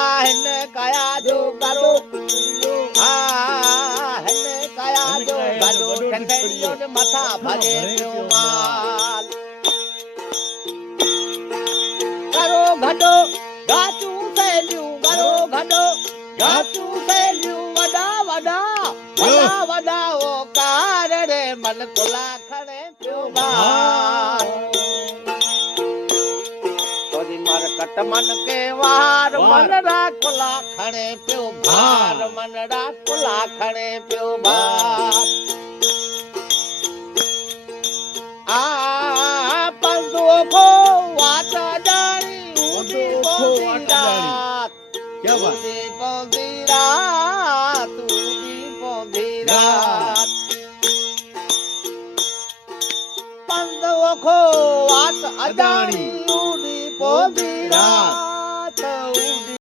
आहन कया जो करो आहन कया जो गडो ठठड़ियो मथा भरे पियो माल करो घडो गाचू सहेलियूं करो घडो गाचू सहेलियूं वॾा वॾा वॾा वॾा ओ कार रे मन कुला खणे पियो माल कट मन के वार मनड़ा कुला खणे पियो भार मनड़ा कुला खणे पियो भार पंधो को वाट ॼाणी ऊंधी पवंदी रात क्या बात ऊंधी पवंदी रात ऊंधी पवंदी रात पंधो को वाट ॼाणी ऊंधी पवंदी रात